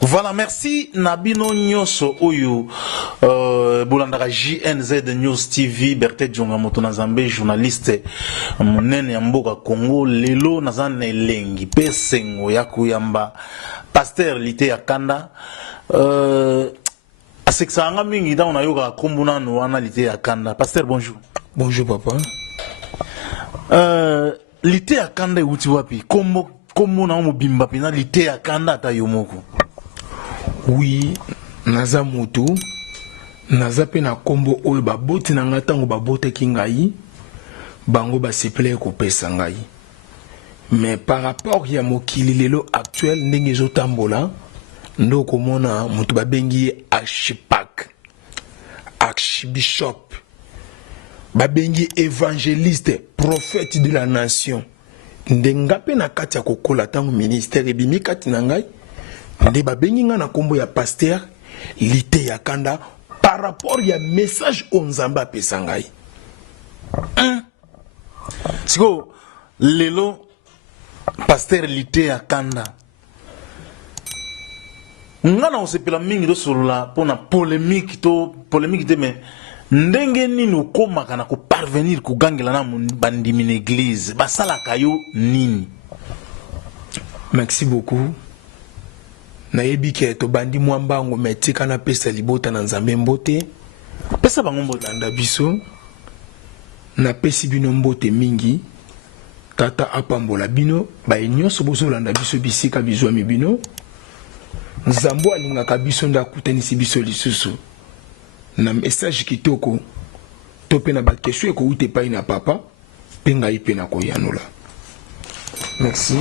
Voilà, merci Nabino Nyoso Oyo Boulandara JNZ News TV Berthe Djonga Moto Nazambe journaliste Munene Yamboka Congo Lelo Nazane Lengi Pesengo Yakuyamba Pasteur Lite Yakanda Aseksa Anga Mingi Da Unayoga Kombuna Noana Lite Yakanda. Pasteur, bonjour. Bonjour papa. Lite Yakanda Uti Wapi Kombo na Mobimba Pina Lite Yakanda Ta Yomoko. Oui, naza moto, naza pe na kombo oyo baboti na ngatango babote kingai, bango ba seple ko pesa ngai. Mais par rapport ya mokili lelo actuel ndenge ezotambola, ndoko mona moto babengi archipak, archbishop, babengi évangéliste, prophète de la nation. Ndenga pe na kati ya kokola tango ministère ebimi kati na ngai. Nde babengi nga na kombo ya pasteur Lite Yakanda par rapport ya message o Nzambe apesa ngai. Siko lelo pasteur Lite Yakanda nga na osepela mingi do solola pona polémique te me ndenge nini okomaka na ko parvenir ko gangela na bandimi na église basalaka yo nini? Merci beaucoup. Nayebi ke to bandi mwambango metika na pesa libota na Nzambe mbote pesa bango mbote landa biso na pesi bino mbote mingi tata apambola bino ba nyonso bozo landa biso bisika bizwa mi bino Nzambo alingaka biso nda kutanisi biso lisusu na message kitoko to pe na ba question ko ute pai na papa pe ngai pe na koyanula. Merci.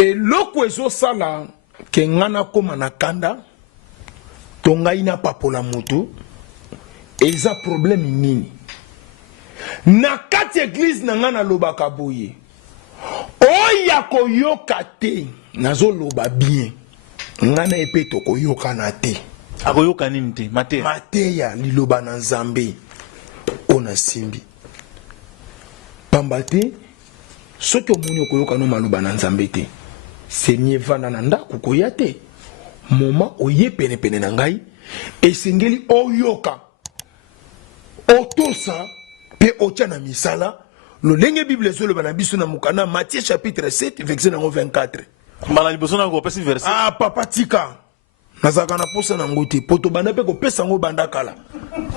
Et loko ezo sala ke ngana koma na kanda to ngai na papola moto eza problème nini na kati église na ngana lobaka boye oya koyoka te nazo loba bien ngana epe to koyoka na te akoyoka nini te mateya liloba na Nzambe ona simbi pambate soki omoni okoyoka no maloba na Nzambe te c'est mieux vana na ndako koya te moma oye pene na ngai esengeli oyoka otosa pe otia na misala lolenge bible ezoloba na biso na mukana Matthieu chapitre 7 verset 24 mbala liboso na ko pesi verset papa tika nazaka na posa na ngote poto banda pe ko pesa ngo banda kala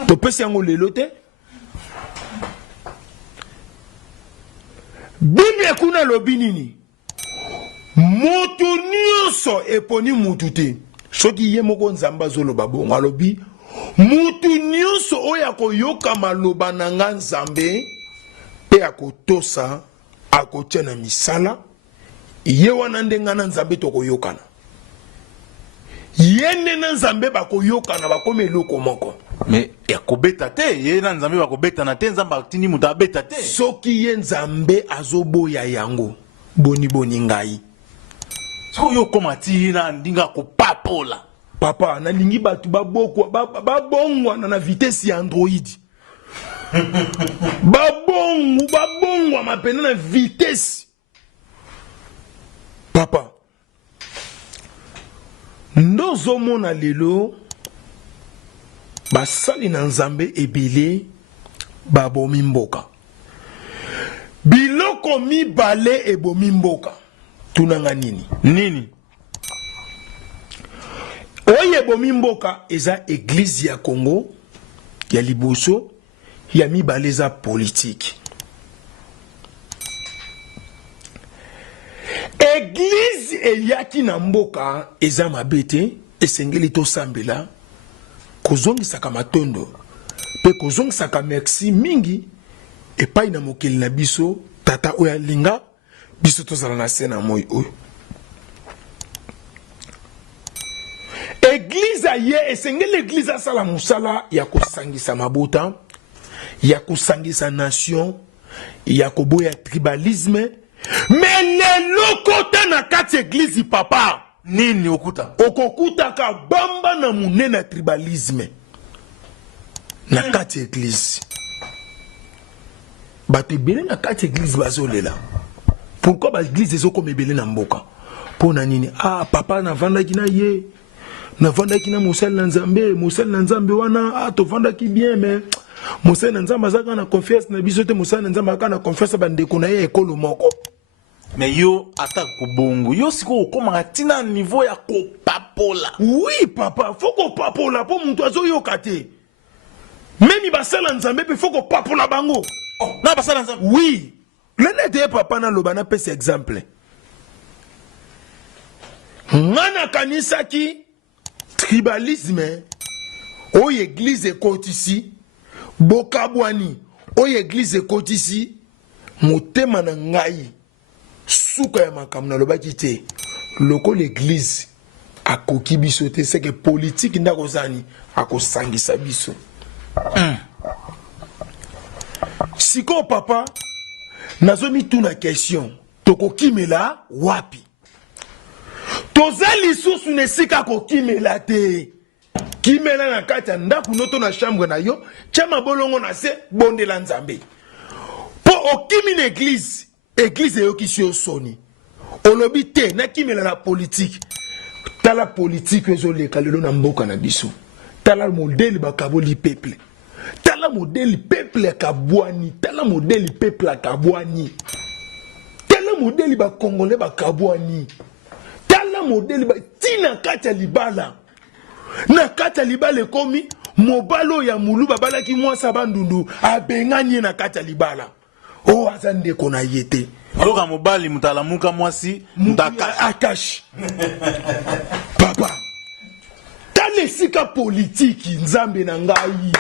to pesa ngo lelo te bible kuna lobi nini moto nyonso eponi mutu te soki ye moko Nzambe azoloba bongo alobi mutu nyonso oyo akoyoka maloba na nga Nzambe pe akotosa akotia na misala ye wana nde nga na Nzambe tokoyokana ye nde na Nzambe bakoyokana bakoma eloko moko. Mais yakobeta te ye na Nzambe bakobeta na te Nzambe atindi mutu abeta te soki ye Nzambe azoboya yango boni ngai so yo komati na ndinga ko papola papa nalingi batu babongwa na vitesse ya Android babongwa mapena na vitesse papa ndozo mona lelo basali na Nzambe ebele babomi mboka biloko mibale ebomi mboka tunanga nini oye bomi mboka eza église ya Congo ya liboso ya mibale eza politique. Église eyaki na mboka eza mabete esengeli to sambela kozongisaka matondo pe kozongisaka merci mingi epai na mokeli na biso tata oya linga biso tozala na sena moi oyo. Église aye esengeli église asala musala ya kosangisa mabota ya kosangisa nation ya koboya tribalisme mais lelo kota na kati église papa nini okuta okokutaka bamba na munene na tribalisme na kati église bato ebele na kati église bazolela pourquoi ba église ezokoma ebele na mboka mpona nini papa navandaki na ye navandaki na mosali na nzambe wana tovandaki bien mais mosali na nzambe azaka na confiance na biso te mosali na nzambe azaka na confiance bandeko na ye ekolo moko mais yo ata kobongo yo siko okoma tina niveau ya kopapola oui papa faut kopapola po mutu azoyoka te memi basala nzambe pe faut kopapola bango na basala nzambe oui lene te papa na loba na pesa exemple ngana kanisaki tribalisme oyo église ekotisi bokabwani oyo église ekotisi motema na ngai suka ya makambo nalobaki te loko l'église akoki biso te seke politique ndako zani akosangisa biso siko papa nazomi tuna question tokokimela wapi toza lisusu na esika kokimela te kimela na kati ya ndako noto na chambre na yo tia mabolongo na se bondela nzambe po okimi na église église eyokisi yo soni olobi te nakimela na politique tala politique ezoleka lelo na mboka na biso tala modèle bakaboli peuple tala modèle peuple akabwani tala modèle peuple akabwani tala modèle bakongolais bakabwani tala modèle tina kati ya libala na kati ya libala ekomi mobalo ya mulu babalaki mwasa bandundu abengani na kati ya libala aza ndeko na ye te aloka mobali mutalamuka mwasi akashi papa tala esika politiki nzambe na ngai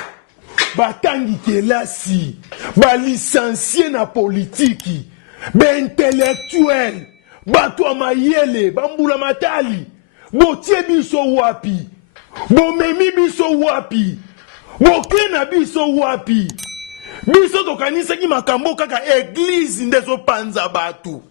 batangi kelasi balisansie na politiki baintellectuel bato ya mayele bambula matali botie biso wapi bomemi biso wapi boke na biso wapi biso tokanisaki makambo kaka église ndezopanza bato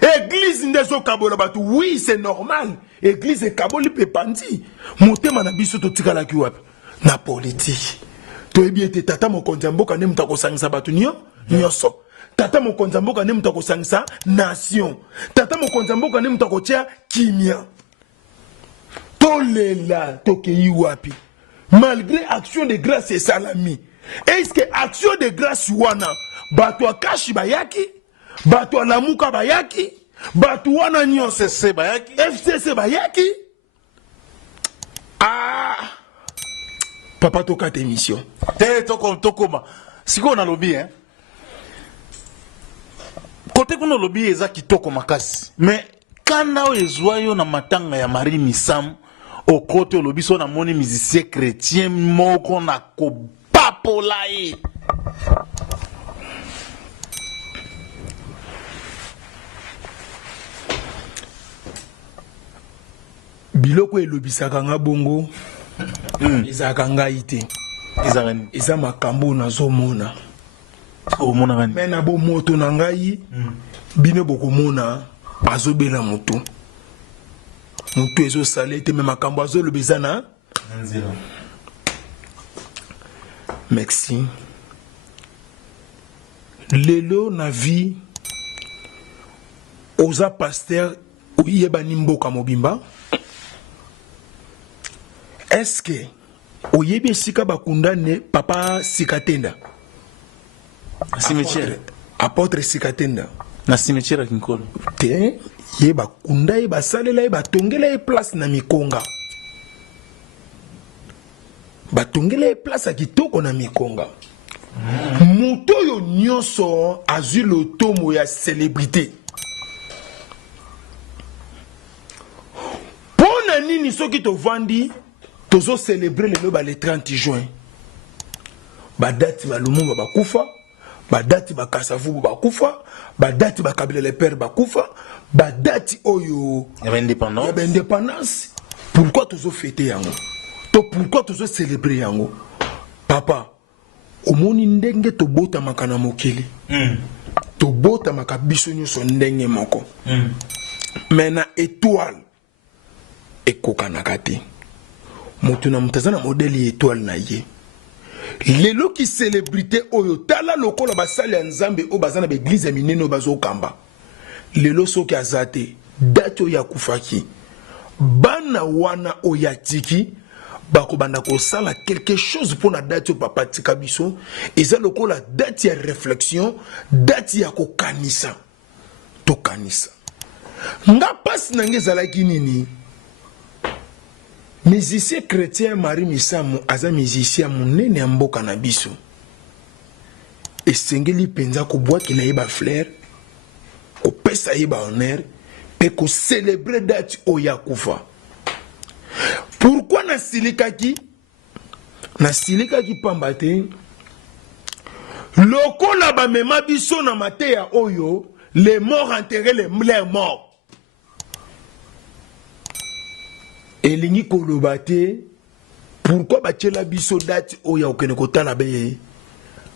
église ndezokabola bato oui c'est normal église ekaboli pe pandi motema na biso totikalaki wapi na politique toyebi ete tata mokonzi ya mboka nde mutu akosangisa bato nyonso tata mokonzi ya mboka nde mutu akosangisa nation tata mokonzi ya mboka nde mutu akotia kimia tolela tokei wapi malgré action de grâce esalami est-ce que action de grâce wana bato akashi bayaki bato alamuka bayaki bato wana nyonso FCC bayaki papa tokata émission te tokoma sikoyo nalobi kote kuna olobi eza kitoko makasi mais kana oyo ezwa yo na matanga ya Marie Misamu okote olobi so namoni musicien chrétien moko na kopapola ye biloko elobisaka nga bongo ezalaka ngai te eza makambo nazomona me na bomoto na ngai bino bokomona azobela motu ezosala te me makambo azoloba eza na merci lelo na vie oza pasteur oyebani mboka mobimba est-ce que oyebi esika bakundane papa Sikatenda cimetière apôtre Sikatenda na cimetière kinkolo te ye bakunda ye basalela ye batongela ye place na mikonga batongela ye place ya kitoko na mikonga moto oyo nyonso azwi lotomo ya célébrité mpona nini soki tovandi tozo célébrer lelo le 30 juin badati balumumba bakufa badati bakasavubu bakufa badati bakabila le père bakufa badati oyo ya indépendance pourquoi tozo fêter yango to pourquoi tozo célébrer yango papa omoni ndenge tobota makana mokili tobota makabiso nyonso ndenge moko mais na étoile ekokanaka te moto na mutazana modeli étoile na ye lelo ki célébrité oyo tala lokola basali ya nzambe o bazana ba église ya minene bazokamba lelo soki azate date oyo akufaki bana wana oyo atiki bakobanda kosala quelque chose pour na date papa tika biso eza lokola date ya réflexion date ya kokanisa tokanisa nga pasi nange ezalaki nini musicien chrétien Marie Misamu aza musicien monene ya mboka na biso esengeli mpenza kobwakela ye bafleur kopesa ye bahonneur mpe kocélébre date oyo akufa. Pourquoi nasilikaki pamba te lokola bamema biso na mateya oyo les morts enterrés les morts elingi koloba te pourquoi batiela biso date oyo okene kotala be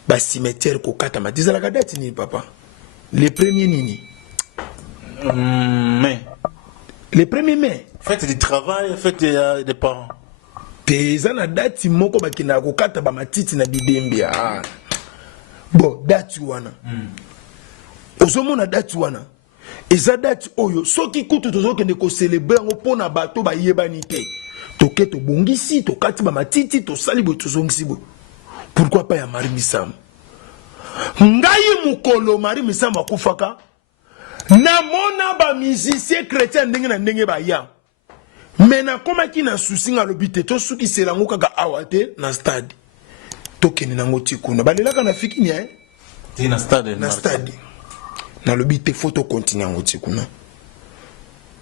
ba cimetière kokatama tizalaka date nini papa le premier nini mai le premier mai fête du travail fête des parents teza na date moko bakina kokata ba matiti na bidembia bon date wana ozomona date wana eza date oyo soki kutu tozokende ko célébrer ngo pona bato ba yebani te toke to bongisi to kati ba matiti to sali bo tozongisi bo pourquoi pas ya Marie Misamu ngai mukolo Marie Misamu akufaka na mona ba musicien chrétien ndenge na ndenge ba ya mena koma ki na souci ngalobi te to suki selango kaka awate na stade tokeni nango tikuna balelaka na fiki ni ti na stade na lobi te photo continue ngo tikuna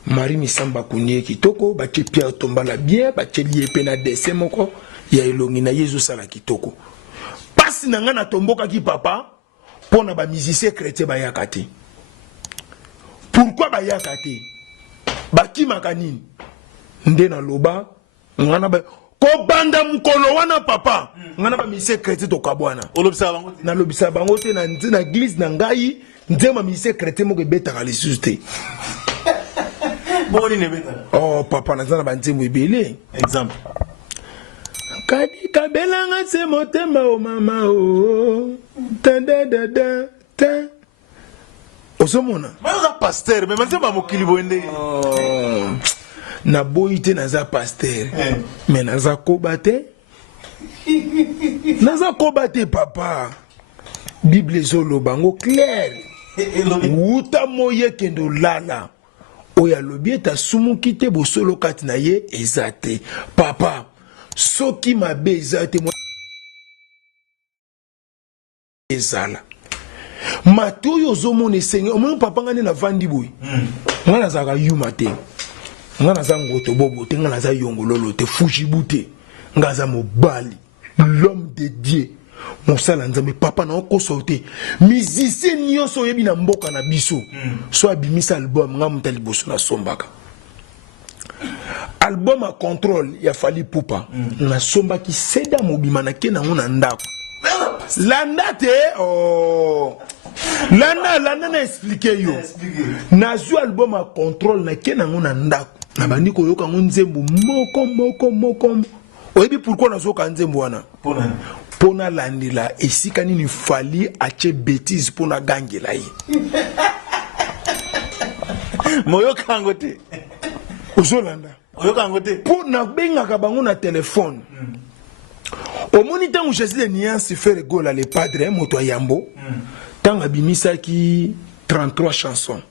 Marie Misamu kunie kitoko ba ke Pierre Tombala bien ba ke lié pe na dessin moko ya elongi na Yesu sala kitoko pasi na nga na tomboka ki papa pona ba musicien chrétien ba yakati pourquoi ba yakati ba kimaka nini nde na loba ngana ba ko banda mukolo wana papa ngana ba musicien chrétien to kabwana olobisa bango na lobisa bango te na ntina église na ngai ndema musicien chrétien moko betaka lisusu te boni ne beta oh papa na zana ba nzembo ebele exemple kadi kabelanga se motema o mama o tanda dada ta osomona maza pasteur mais maintenant ba mokili boende na boyite naza pasteur mais naza kobate papa bible zolo bango clair wuta moye kendo lala oya lobi eta sumuki te bosolo kati na ye ezate papa soki mabe ezate mo ezala matoyo zomone senge omona papa ngane na vandi boy ngana zaka yuma te ngana za ngoto bobo te ngana za yongololo te fujibu te ngaza mobali l'homme de Dieu mosala nzambe papa na okosote musicien nyonso yebi na mboka na biso so abimisa album nga mutali boso na sombaka album a contrôle ya Fally Ipupa na somba ki seda mobima na ke nango na ndako landa te landa na expliquer yo na zu album a contrôle na ke nango na ndako na bandi koyoka ngo nzembo moko oyebi pourquoi nazoka nzembo wana pona landela esika nini Fally ache bêtise pona gangela ye moyoka ngo te ozolanda oyoka ngo te pona bengaka bango na téléphone omoni ntango Jésus de Niance Frère Gola le padre moto ya Yambo ntango abimisaki 33 chansons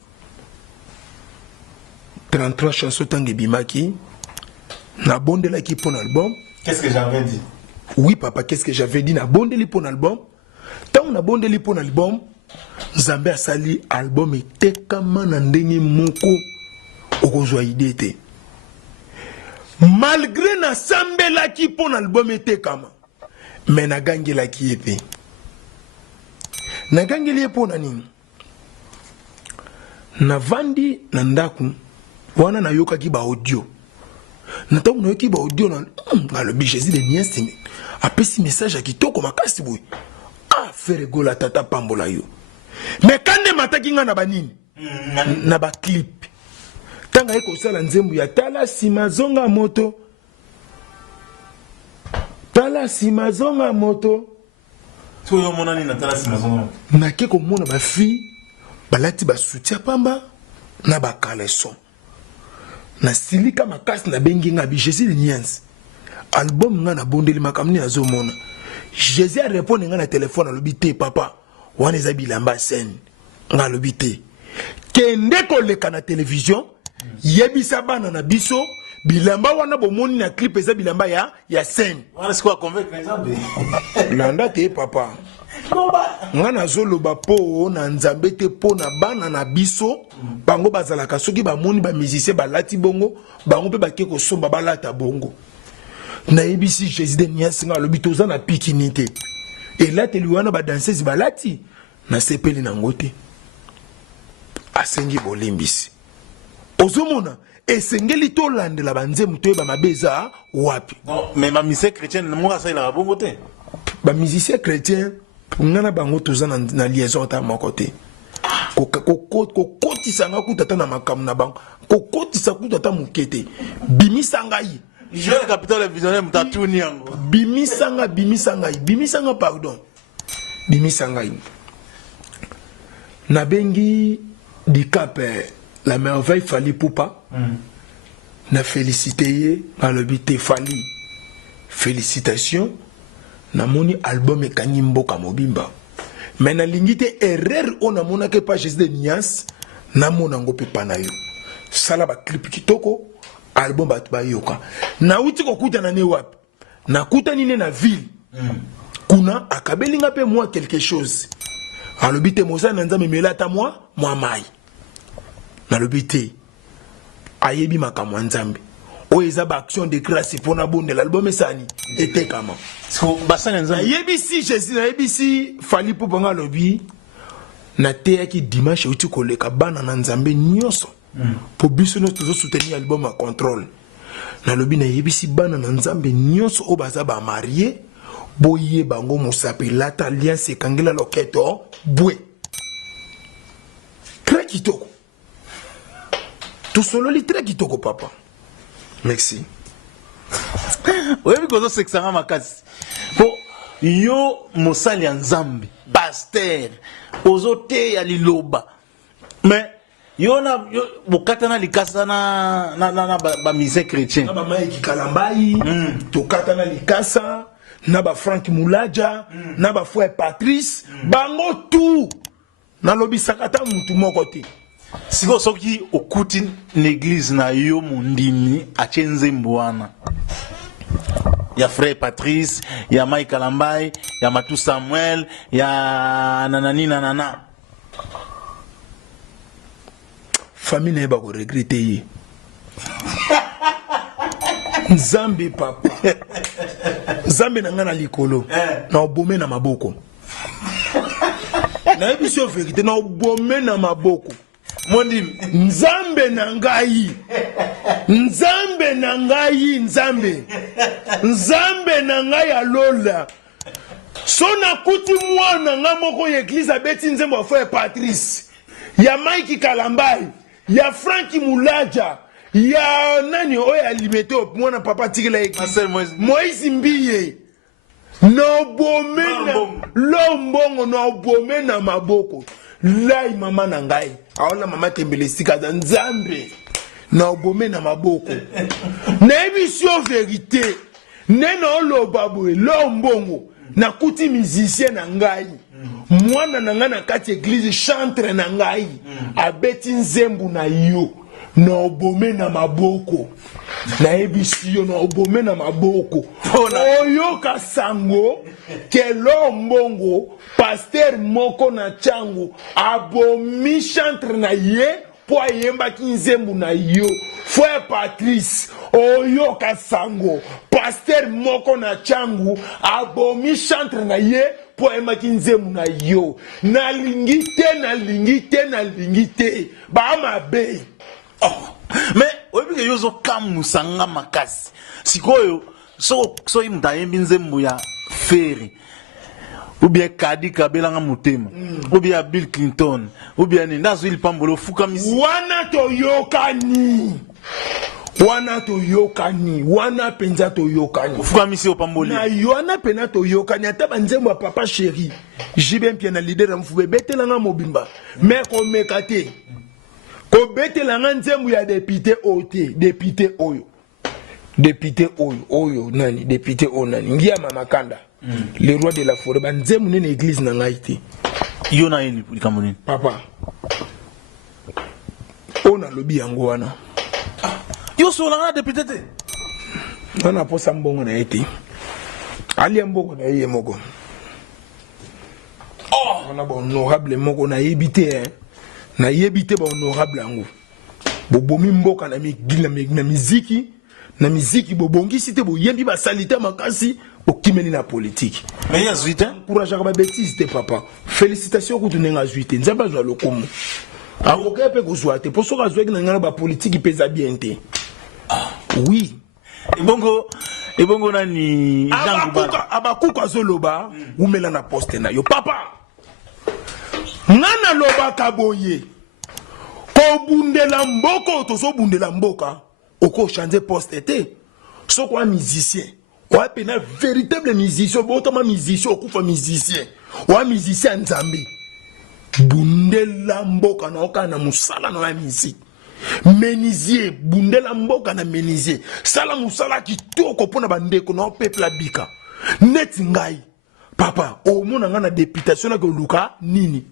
ntango ebimaki na bondelaki pona album. Qu'est-ce que j'avais dit? Oui papa, qu'est-ce que j'avais dit na bondeli pona album. Tant na bondeli pona album, Nzambe asali album etekama na ndenge moko okozwa idée te. Malgré na sambelaki pona album etekama, mais na gangelaki ete. Na gangeli pona nini? Na vandi na ndaku wana na yokaki ba audio. Nata uno yoki ba audio na ngalobi Jésus de Niance apesi message à kitoko makasi boy. Ah Frère Gola tata pambola yo. Mais quand ne mataki nga na banini na ba clip. tanga eko sala nzembo ya tala sima zonga moto. Tala sima zonga moto. Tu yo monani na tala sima zonga. Na ke ko mona ba fi balati ba soutien pamba na ba caleçon. Na silika makasi na bengi nga bi Jésus de Niance. Album nga na bondeli makamni azo mona. Jésus a répondre nga na téléphone alobité papa. Wana eza bilamba scène. Nga alobité. Kende ko leka na télévision. Yebisa bana na biso. Bilamba wana bomoni na clip eza bilamba ya scène. Wana siko convaincre nzambe. Landa te papa. Nga nazoloba po na nzambe te po na bana na biso. Bango bazalaka soki bamoni ba musicien balati bongo, bango pe bake ko somba balata bongo. Na ebisi Jésus de Niance nga lobi toza na pikinité. Et là te liwana ba danseuse balati na sepeli na ngote. Asengi bolimbisi. Ozomona esengeli to landela banzemu to ba mabeza wapi. Non, mais ma mission chrétienne mo asa ila bongo te. Ba musicien chrétien ngana bango toza na liaison ta mon côté. Kokotisa nga kutata na makamu na bango. Kokotisa kutata mukete. Bimisa ngai. Je le capital visionnaire mutatuni yango. Bimisa ngai pardon. Bimisa ngai. Na bengi Dicap la merveille Fally Poupa. Na félicité ye alobité Fally. Félicitations. Na moni album ekanyi mboka mobimba. Mais na lingite erreur on a mona ke pa Jésus de Niance na mona ngope panayo. Sala ba clip kitoko album bat ba yoka. Na uti ko kuta na ne wapi. Na kuta nine na ville. Kuna akabelinga pe moi quelque chose. Alobite moza na nzambe melata moi mai. Na lobite ayebi makamwa nzambe. O eza ba action de grâce pour na bonde l'album esani était comment. So basana nzambe. Yebisi Jésus na yebisi Fally Poupa nga lobi na te ki dimanche uti koleka bana na nzambe nyoso. Po biso no tozo soutenir album à contrôle. Na lobi na yebisi bana na nzambe nyoso o baza ba marié boye bango musapi lata alliance kangela loketo bwe. Très kitoko. Tout solo li très kitoko papa. Merci. Oui, because of sexanga makasi. Po yo mosali ya nzambe, pasteur, ozote ya liloba. Mais yo na yo bokata na likasa na ba musicien chrétien. Na ba Mike Kalambai, tokata na likasa, na ba Frank Mulaja, na ba Frère Patrice, bango tout. Na lobi sakata mutu moko te. Siko soki okuti l'église na yo mondimi achenze mbwana. Ya Frère Patrice, ya Mike Kalambai, ya Matu Samuel, ya nanani nanana. Famille na ba ko regretter ye. Nzambe papa. Nzambe na ngana likolo. Na obome na maboko. Na ebiso vérité na obome na maboko. Mondi Nzambe na ngai. Nzambe na ngai, nzambe. Nzambe na ngai alola. Sona kuti mwana nga moko l'église abeti nzembo wa Frère Patrice. Ya Mike Kalambai, ya Frank Mulaja, ya nani oya limete mwana papa tikela Marcel Moïse Mbiye. No bomena lombongo no bomena maboko. Lai mama na ngai. Aona mama tembele sika za nzambe. Na bomena maboko. Na emission vérité. Nena olobabwe lombongo. Na kuti musicien na ngai. Mwana na nga na kati église chantre na ngai. Abeti nzembu na yo. Na obome na maboko. Na ebisi yo na obome na maboko. Oyoka sango ke lombongo pasteur moko na changu abomi chantre na ye po ayemba ki nzembu na yo. Frère Patrice oyoka sango pasteur moko na changu abomi chantre na ye po ayemba ki nzembu na yo. Nalingi te ba mabe. Oh, mais oyebi ke yozo kamusanga makasi. Sikoyo so imda yembi nzembo ya feri. ou bien Kadi Kabelanga Mutema, ou bien Bill Clinton, ou bien Ndazwil Pambolo Fukamisi. Wana to yokani, wana penza to yokani. Fukamisi au Pamboli. Na wana pena to yokani, ata banzembo papa chéri. Jibem pia na leader mfube bete langa mobimba. Mais ko mekate. Ko bete langa nzembo ya député ote, député oyo. Député oyo nani, député o nani. Ngia mama kanda. Le roi de la forêt banzembo nene église na ngaiti. Yo na yini likamoni. Papa. Ona lobi yango wana. Yo so langa député te. Wana posa mbongo na eti. Ali mbongo na yeye moko. Oh, on a bon honorable moko na yebité hein. Na yebité ba honorable yango. Bobomi mboka na migila na miziki, na miziki bobongisi te boyembi ba salite makasi okimeli na politique. Mais ya zuite encourage ba bêtise te papa. Félicitations ko tunenga zuite. Nzamba zwa lokomo. Akoka pe ko zwa te. Poso ka zwa na ngana ba politique pesa bien te. Oui. Ebongo nani abakuka zoloba umela na poste na yo papa ngana loba kaboye ko bundela mboko tozo bundela mboka oko changer poste te soko wa musicien wa pena véritable musicien botama musicien okufa musicien wa musicien nzambe bundela mboka na okana musala na ya musique Menisier, bundela mboka na menisier. Sala musala kitoko pona bandeko na peuple bika. Net ngai. Papa, o mona ngana députation na ko luka nini.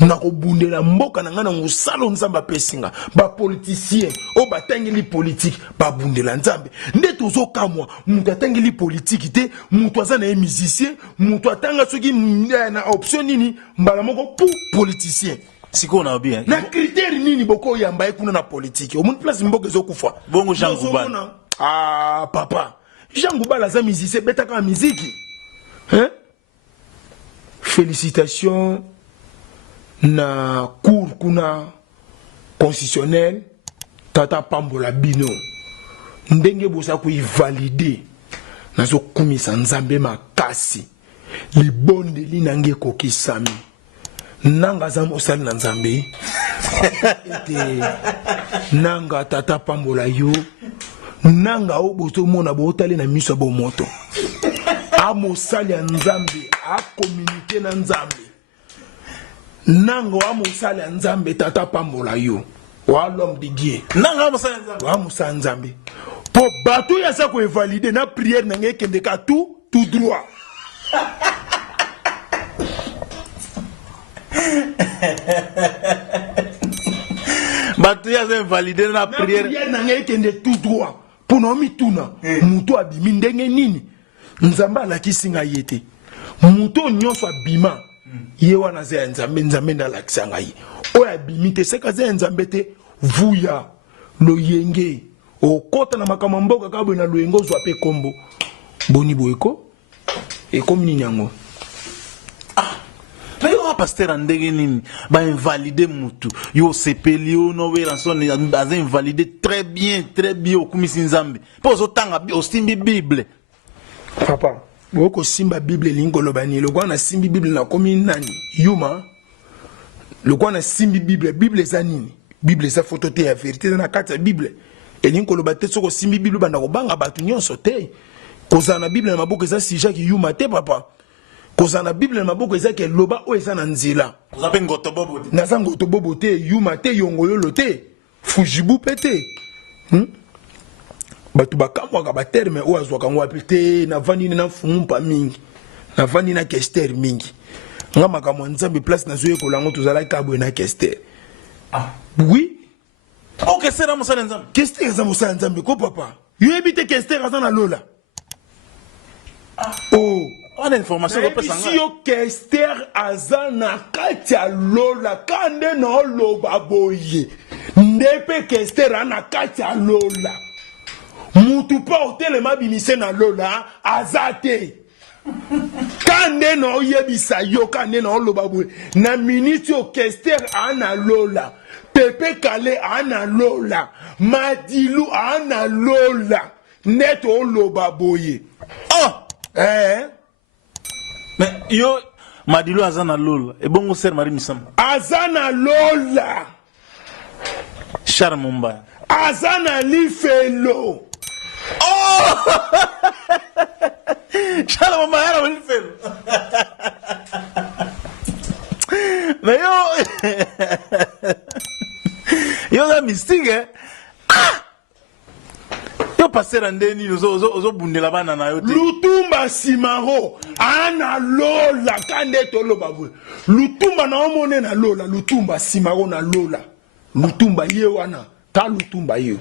Na ko bundela mboka na ngana musala nzamba pesinga. Ba politicien, o batangeli politique, ba bundela nzambe. Net ozo kamwa, mutu atangeli politique te, mutu azana e musicien, mutu atanga soki na option nini, mbala moko pour politicien. Siko na bien. Na critère nini boko yamba kuna na politique. O mun place mboka ezokufa. Bongo Jean Goubala. Ah papa. Jean Goubala za musicien betaka musique. Hein? Félicitations na cour kuna constitutionnel tata Pambola Bino. Ndenge bosa ku valider nazo kumisa nzambe makasi. Libonde linange kokisami. Nanga za mosali na nzambe ete nanga tata Pambola yo nanga oboto mona botale na miso bo moto a mosali ya nzambe a communiquer na nzambe nanga wa mosali ya nzambe tata Pambola yo wa l'homme de Dieu nanga wa mosali ya nzambe wa mosali nzambe po bato ya sa ko valider na prière na ngekende ka tout droit. Batu ya zem valider na prière na ngekende tout droit pour no mituna muto abimi ndenge nini nzamba la kisinga yete muto nyonso abima ye wana ze nzambe na la kisanga yi o abimi te seka ze nzambe te vuya loyenge o kota na makama mboka kabwe na loyengo zwa pe kombo boni boyeko e comme nini yango. Mais yo pasteur ndenge nini ba invalider mutu yo sepeli yo no we ranson az invalider très bien okumisi nzambe po zo tanga o simbi bible papa boko simba bible lingolo bani lokwa na simbi bible na komi nani yuma lokwa na simbi bible za nini bible za photo te ya vérité na kati ya bible elingolo ba te soko simbi bible banda ko banga batu nyonso te kozana bible na maboko za sija ki yuma te papa. Kozana Bible na maboko ezake loba o eza na nzela. Ozape ngoto bobo te. Na ngoto bobo te, yuma te, yongoyolo te, fujibu pete. Batu bakamwaka ba terme o azwaka ngwapi te na vandi na fumpa mingi. Na vandi na kester mingi. Nga makamwa nzambe place na zoye kolango tozala kabwe na kester. Ah, oui. OK, c'est la mosala nzambe. Kester za mosala nzambe ko papa. Yo ebite kester za na lola. Oh. On a information ko pesa nga. Si yo kester azana katia lola kande no loba boye. Ndepe kester ana katia lola. Mutu pa hotel mabimise na lola azate. Kande no yebisa yo kande no loba boye. Na minute yo kester ana lola. Pepe kale ana lola. Madilu ana lola. Neto loba boye. Oh! Eh? Mais Yo Madilo azana lola. Et bongo ser Marie Misam. Azana lola. Charles Mumba. Azana lifelo. Oh! Charles Mumba era lifelo. Mais yo la mystique, hein? Ah! Yo passer andeni ozo bundela bana na yo te. Lutumba Simaro ana lola kande toloba bwe. Lutumba na omone na lola, Lutumba Simaro na lola. Lutumba ye wana, ta Lutumba ye.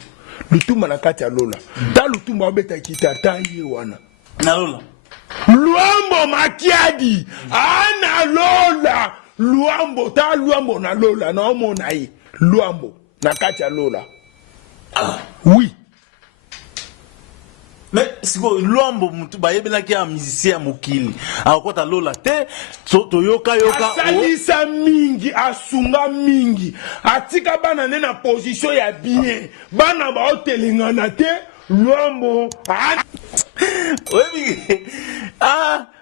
Lutumba na kati ya lola. Ta Lutumba obeta kita ta ye wana. Na lola. Luambo Makiadi ana lola. Luambo ta Luambo na lola na omona ye. Luambo na kati ya lola. Ah. Oui. Mais si vous l'homme bayebela ki a musicien mokili akota lola te toyoka asalisa mingi asunga mingi atika bana na position ya bien bana ba otelingana te lombo oyebi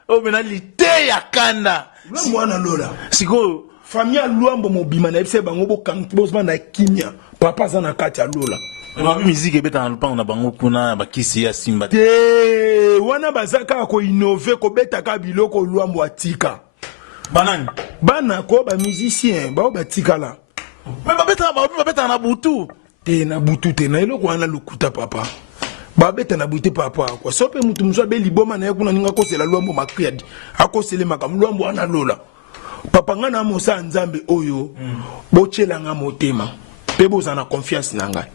omena lite ya kanda mwana lola siko famille ya Luambo mobima na ebise bango bozma na kimia papa za na kati ya lola. Babi musique ebeta na lupango na bango kuna bakisi ya simba te wana bazaka ko innover ko beta ka biloko Luambo atika banani bana ko ba musicien ba batika la mais babeta na butu te na butu te na eloko wana lukuta papa ba beta na butu papa kwa sope mutu mso be liboma na yakuna ninga kosela Luambo makriadi akosele makam Luambo wana lola papa ngana mosa nzambe oyo bochelanga motema pe bozana confiance na ngai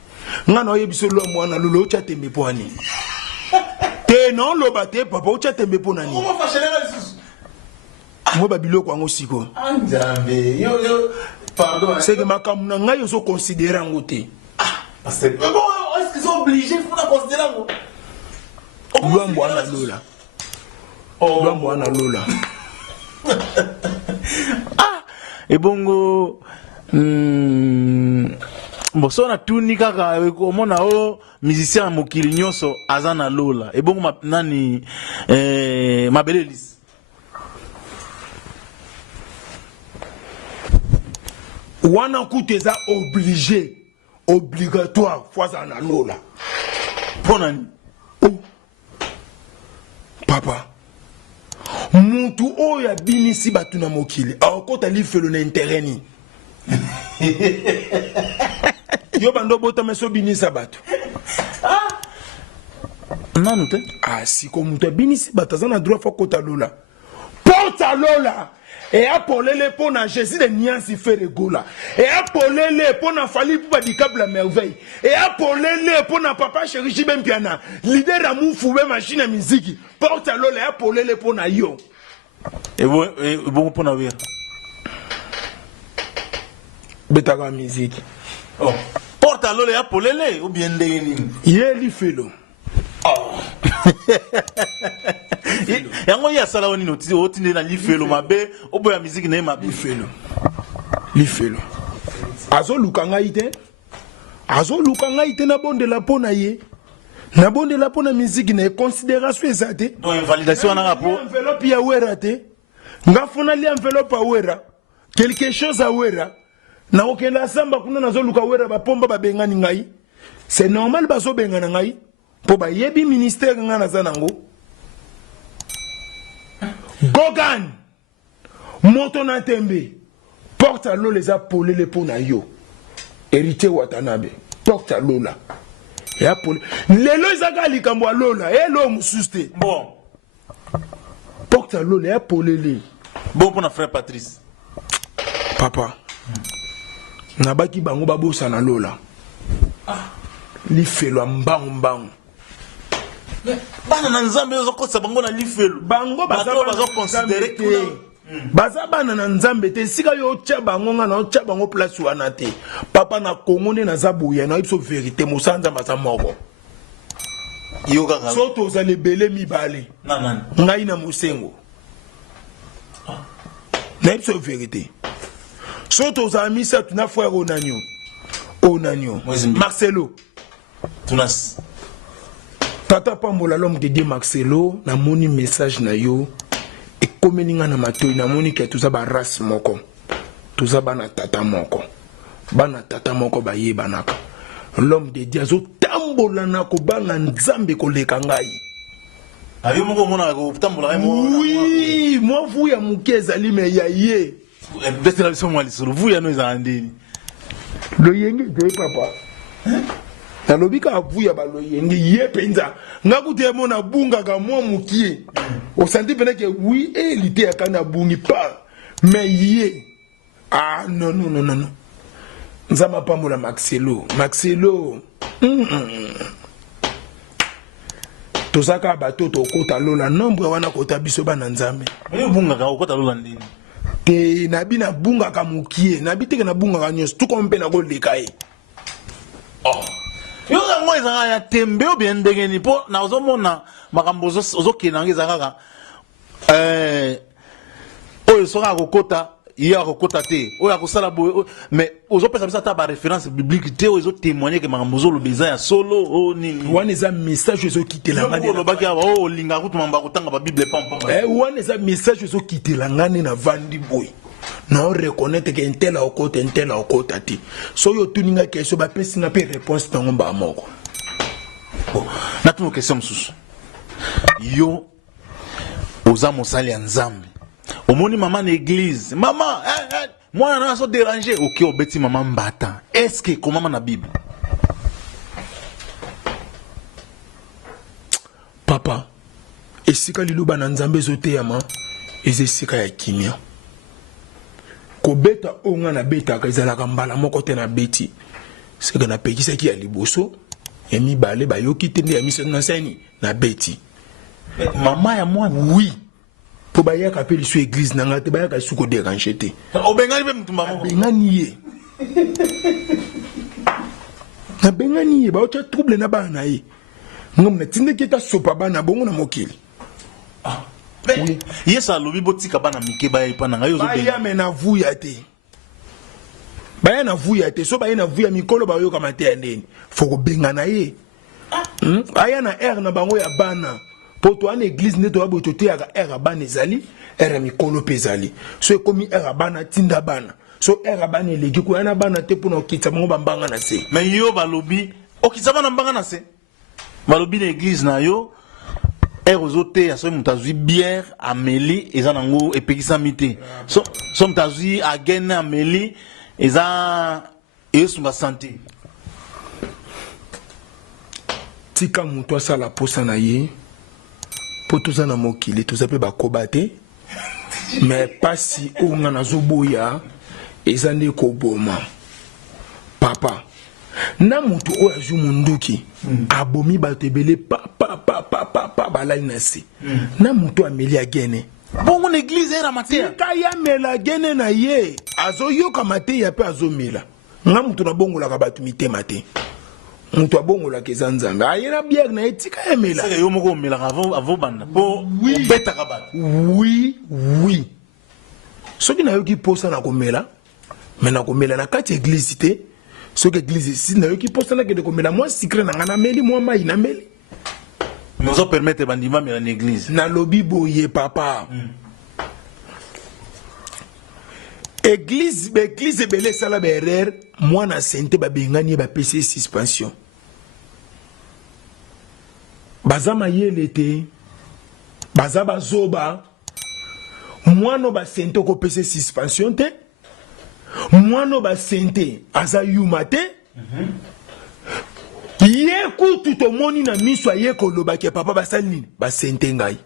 ngana oyebiso Luambo wana lola ocha tembe poani te non loba te papa ocha tembe pona ni comment fashelela lisusu mo ba biloko ngo siko nzambe yo pardon c'est que makam na ngai ozo considérer ngote parce que bon est-ce qu'ils sont obligés pour considérer ngo Luambo wana lola Luambo wana lola et bongo boso na tuni kaka omona o musicien mokili nyonso azana lola et bongo nani Mabelelis wana kuteza obligé obligatoire fois na lola ponani papa muntu oyo abinisi batu na mokili akota lifelo na intérêt ni yo bando bota meso binisa batu nanu te siko mutu abinisi batu aza na droit fo kota lola porta lola et apolele po na Jésus de Niansi Ferregola et apolele po na Fali Poupa Dicap la merveille et apolele po na papa chéri Jibem Piana leader amour foube machine à musique porta lola et apolele po na yo et bon po na wera betaka musique oh porta lola ya polele ou bien ndenge nini yeli felo yango ya sala woni noti otinde na lifelo mabe oboya musique na mabe lifelo azo lukanga ite na bonde la pona ye na bonde la pona musique na considération ezate donc invalidation na rapport enveloppe ya wera te ngafuna li enveloppe a wera quelque chose a wera na okenda samba kuna nazo luka wera ba pomba ba bengani ngai c'est normal bazo bengana ngai po ba yebi ministère ngana zanango Gogan moto na tembe porte à l'eau les apolé les pona yo héritier Watanabe porte à l'eau là et apolé lelo izaka likambo a lola et l'eau mususte bon porte à l'eau les apolé les bon pour na frère Patrice papa nabaki bango babosa na lola lifelo mbangu bana na nzambe ozokosa bango na lifelo bango bazo considérer que baza bana na nzambe te sika yo tia bango nga na tia bango place wana te papa na Kongo ne na zabuya na ipso vérité mosanza maza moko yo kaka soto za lebele mibale nanani ngai na musengo na ipso vérité soto za misa tuna frère Onanio Marcelo tunas tata pambola l'homme de Dieu Marcelo na moni message na yo ekomeli nga na matoi namoni ke toza race moko toza bana tata moko bayebanaka l'homme de Dieu azotambola na kobanga nzambe koleka ngai. Ayo moko mona ko tambola oui moi vuya muke ezali me ya ye beste la biso mwa lisolo vuya no ezala ndeni loyenge de papa nalobi ka vuya baloyenge ye penza ngakute mona bunga ka mwa mukie o senti pene ke oui elite akana bungi pa mais ye ah non nzama pambola Maxelo tozaka bato tokota lola nombre wana kota biso bana nzambe bunga ka okota lola ndeni te nabi na bunga ka mukie nabi teke na bunga ka nyos tuko mpe na koleka ye yo ngo ezanga ya tembe o bien ndengeni po na ozomona makambo ozokena ngeza kaka oyo soka kokota il a kokota te oyo akosala boye mais ozopesa bisa ta ba référence biblique te oyo témoigner que makambo zolo beza ya solo o nini wana eza message ezokitela ngani na baki aba o linga kutuma mba kotanga ba bible pampa wana eza message ezokitela ngani na vandi boye na o reconnaître que intela okota te so yo tuninga question ba pesi na pe réponse tango ba moko na tunu question msusu yo oza mosali ya nzambe omoni maman na église maman moi na so déranger OK obeti maman mbata est-ce que comment na bible papa esika liluba na nzambe zoteyama ezesika ya kimia kobeta onga na beta ka ezalaka mbala moko te na beti seka na pekisaki ya liboso ya mibale bayoki te nde ya miso na sani na beti mama ya mwana oui po bayaka pe liso église nanga te bayaka suko déranger te obengani be mutumba moko bengani ye baocha trouble na bana ye ngam na tindeki ta sopa bana bongo na mokili oui yesa lobi botika bana mike baya ipananga yo zo baya mena vuya te baya na vuya te so baya na vuya mikolo ba yo kama te ndeni foko bengana ye aya na air na bango ya bana pour toi en église ne doit boto te aka air bana ezali air mikolo pezali so ekomi air bana tinda bana so air bana eleki ko yana bana te pona okitsa bango bambanga na se mais yo balobi okitsa bana mbanga na se balobi na église na yo erozote ya so mutazwi bière ameli eza nango epekisami te so mutazwi agene ameli eza esunga santé tika mutu asala posa na ye po toza na mokili toza pe bakoba te mais pasi oyo nga nazoboya eza nde koboma papa na mutu oyo azwi munduki abomi bato ebele pa balali na se na mutu ameli agene bongo na église era matea tika yamela gene na ye azoyoka mateya pe azomela nga mutu nabongolaka bato mitema te mutu abongolaka eza nzambe ayena biere na ye tika yamela yo moko omelaka avo banda po obetaka bato oui soki nayoki posa na komela me na komela na kati église te soki église si nayoki posa nakende komela mwa sikre na nga nameli mwa mai nameli mais ozo permettre bandima mela na église nalobi boye papa église ebele esala baerreur mwana sente babengani ye bapesi ye suspension baza mayele te baza bazoba mwana basente okopesa suspension te mwana basente aza yuma te ye kutu tomoni na miso aye kolobaki papa basali nini basente ngai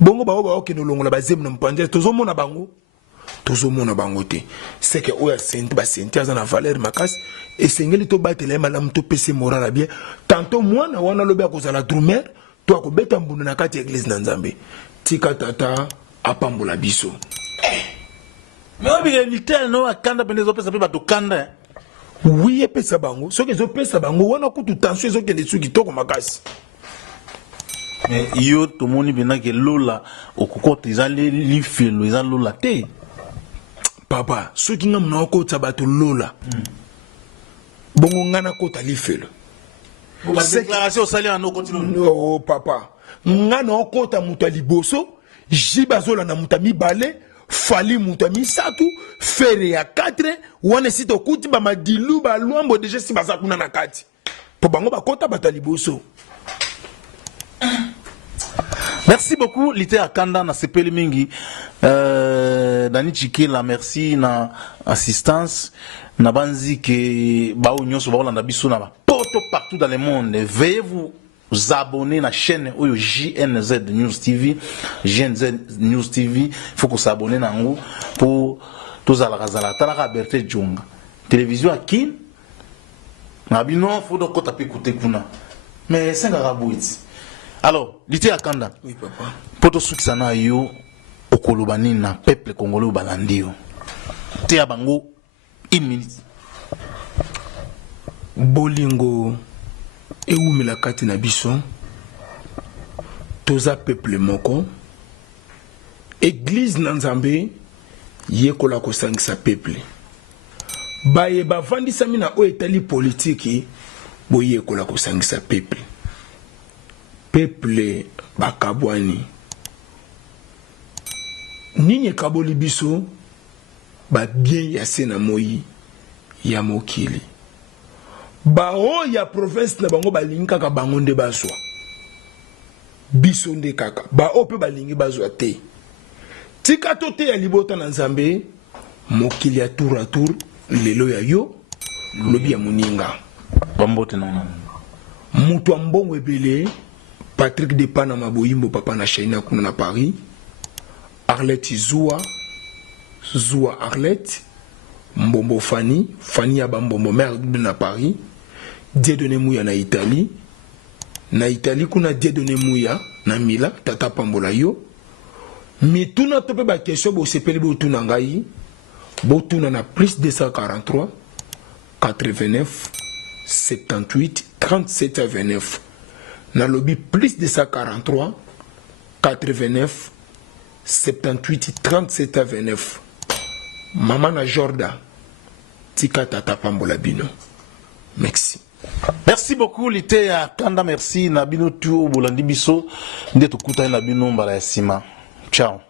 bongo bao baokende olongola bazemu na mpanzele tozomona bango te seke oyo asente basente aza na valeur makasi esengeli tobatela ye malamu topesa moral bien tanto mwana wana alobi akozala drumer to akobeta mbunda na kati ya église na nzambe tika tata apambola biso mais obike litel no akanda pende ezopesa mpe bato kanda oui epesa bango soki ezopesa bango wana kutu tension ezokende su kitoko makasi mais yo tomoni mpenake lola okokota eza lifelo eza lola te papa soki nga muna okota bato lola bongo nga nakota lifelo déclaration osali wana okoti no papa nga na okota moto ya liboso jibazola na mutami balé fali mutami satu fere ya 4 wana sito kuti ba madilu ba luambo déjà si baza kuna na kati po bango bakota bataliboso. Merci beaucoup Lité Akanda na sepeli mingi Dani Chikila merci na assistance na banzi ke bao nyoso ba olanda biso na poto partout dans le monde. Veuillez vous abonner na chaîne oyo JNZ News TV. JNZ News TV, faut que s'abonner na ngo pour tous à la razala talaka Berthe Djonga. Télévision à qui na bino faut donc taper côté kuna. Mais c'est ngarabuiti. Alors, Lité Akanda. Oui, papa. Poto sukisana yo okolobani na peuple congolais balandio. Te abango 1 minute. Bolingo eumela kati na biso. Toza peuple moko. Église Nanzambe yekola kosangisa peuple. Baye bavandisa mina o etali politique boyekola kosangisa peuple. Peuple bakabwani nini kaboli biso ba bien ya sena moyi ya mokili bao ya province na bango balingi kaka bango nde bazwa biso nde kaka bao pe balingi bazwa te tika to te ya libota na Nzambe mokili ya tour à tour lelo ya yo lobi ya muninga Bambote na mutu ambongo ebele Patrick de Panama Boyimbo papa na China kuna na Paris. Arlette Zoua Arlette. Mbombo Fanny ya Bambombo mère na Paris. Dieudonné Mouya na Italie. Na Italie kuna Dieudonné Mouya na Mila tata pambola yo. Mituna tope ba question bo sepeli bo tuna ngai. Bo tuna na plus 243 89 78 37 à 29. Na lobby plus de 143 89 78 37 à 29. Maman na Jorda tika tata pambola bino. Merci. Merci beaucoup Lité Akanda, merci na bino tu bolandi biso nde to kuta na bino mbala ya sima. Ciao.